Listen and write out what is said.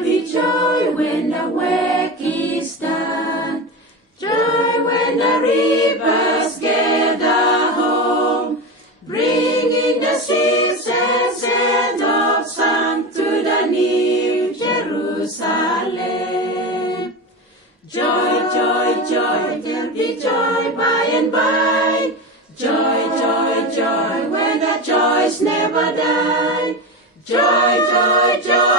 There'll be joy when the work is done. Joy when the reapers gather home, bringing the sheaves and set of song to the new Jerusalem. Joy, joy, joy, there'll be joy by and by. Joy, joy, joy, when the joys never die. Joy, joy, joy.